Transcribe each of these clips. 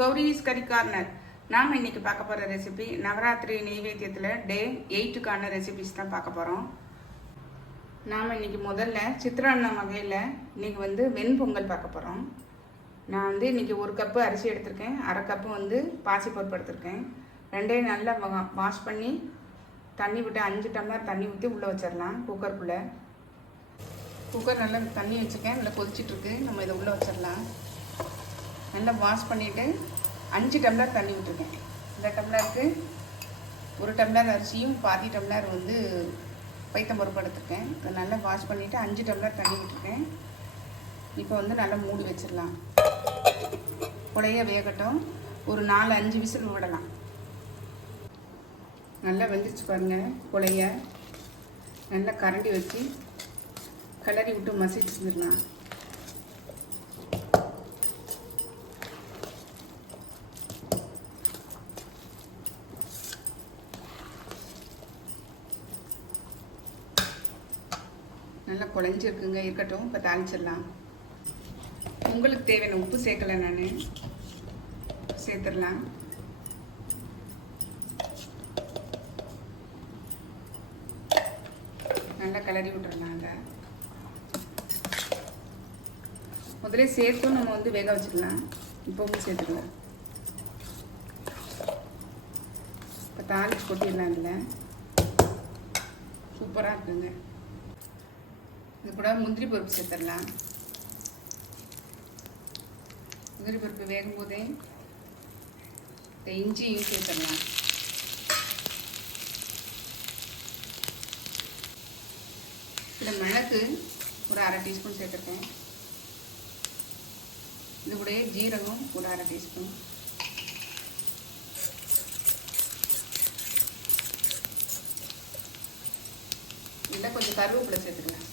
கௌரிஸ் கறி கார்னர். நாம் இன்னைக்கு பார்க்க போகிற ரெசிபி நவராத்திரி நெய்வேத்தியத்தில் டே 8க்கான ரெசிபிஸ் தான் பார்க்க போகிறோம். நாம் இன்னைக்கு முதல்ல சித்திராண்ணம் வகையில் இன்னைக்கு வெண்பொங்கல் பார்க்க போகிறோம். நான் இன்னைக்கு 1 கப்பு அரிசி எடுத்திருக்கேன், 1/2 கப்பு பாசிப்பருப்பு எடுத்திருக்கேன். ரெண்டையும் நல்லா வாஷ் பண்ணி தண்ணி விட்டு 5 டம்ளர் தண்ணி ஊற்றி உள்ளே வச்சிடலாம். குக்கர் நல்லா தண்ணி வச்சுருக்கேன், நல்லா கொதிச்சிட்ருக்கு. நம்ம இதை உள்ளே வச்சிடலாம். நல்லா வாஷ் பண்ணிவிட்டு 5 டம்ளர் தண்ணி விட்டுருக்கேன். இந்த டம்ளருக்கு 1 டம்ளர் அரிசியும் பாதி டம்ளர் பைத்தம்பருப்பு எடுத்துருக்கேன். இதை நல்லா வாஷ் பண்ணிவிட்டு 5 டம்ளர் தண்ணி விட்டுருக்கேன். இப்போ நல்லா மூடி வச்சிடலாம். குழைய வேகட்டும். ஒரு 4-5 விசில் விடலாம். நல்லா வெந்துச்சு பாருங்கள். குழைய நல்லா கரண்டி வச்சு கிளறி விட்டு மசிச்சுடலாம். நல்லா குழஞ்சிருக்குங்க, இருக்கட்டும். இப்போ தாளிச்சிடலாம். உங்களுக்கு தேவையான உப்பு சேர்க்கலை, நான் சேர்த்துடலாம். நல்லா கிளறி விட்டுறலாம். அதை முதலே சேர்த்தும் நம்ம வேக வச்சுக்கலாம். இப்போவும் சேர்த்துக்கலாம். இப்போ தாளிச்சு கொட்டிடலாம். இதில் சூப்பராக இருக்குங்க. இது கூட முந்திரி பருப்பு சேர்த்துடலாம். முந்திரி பருப்பு வேகும் போதே இந்த இஞ்சியும் சேர்த்துடலாம். இதில் மிளகு ஒரு 1/2 டீஸ்பூன் சேர்த்துருக்கேன். இது கூட ஜீரகம் ஒரு 1/2 டீஸ்பூன். இதில் கொஞ்சம் கருவேப்பிலை சேர்த்துக்கலாம்.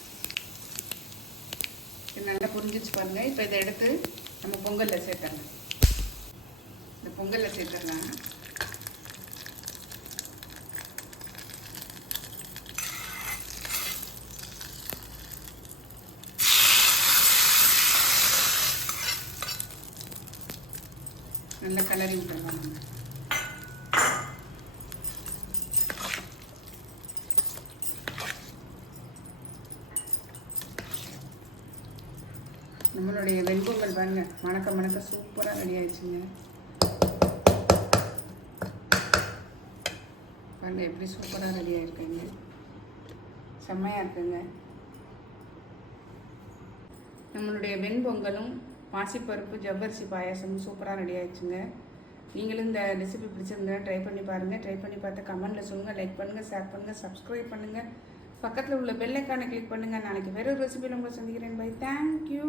இது நல்லா புரிஞ்சிச்சு பாருங்கள். இப்போ இதை எடுத்து நம்ம பொங்கலில் சேர்த்துடலாம். இந்த பொங்கலில் சேர்த்துடலாம். நல்லா கிளறி விட்டுடலாம். நம்மளுடைய வெண்பொங்கல் பாருங்க, மணக்க சூப்பராக ரெடி ஆயிடுச்சுங்க. பாருங்க எப்படி சூப்பராக ரெடி ஆகிருக்குங்க. செம்மையாக இருக்குங்க. நம்மளுடைய வெண்பொங்கலும் பாசிப்பருப்பு ஜவ்வரிசி பாயாசமும் சூப்பராக ரெடி ஆயிடுச்சுங்க. நீங்களும் இந்த ரெசிபி பிடிச்சிருந்தா ட்ரை பண்ணி பாருங்கள். ட்ரை பண்ணி பார்த்து கமெண்ட்டில் சொல்லுங்கள். லைக் பண்ணுங்கள், ஷேர் பண்ணுங்கள், சப்ஸ்கிரைப் பண்ணுங்கள். பக்கத்தில் உள்ள பெல் ஐக்கானை கிளிக் பண்ணுங்கள். நாளைக்கு வேறு ஒரு ரெசிபியில் உங்களை சந்திக்கிறேன். பை. தேங்க்யூ.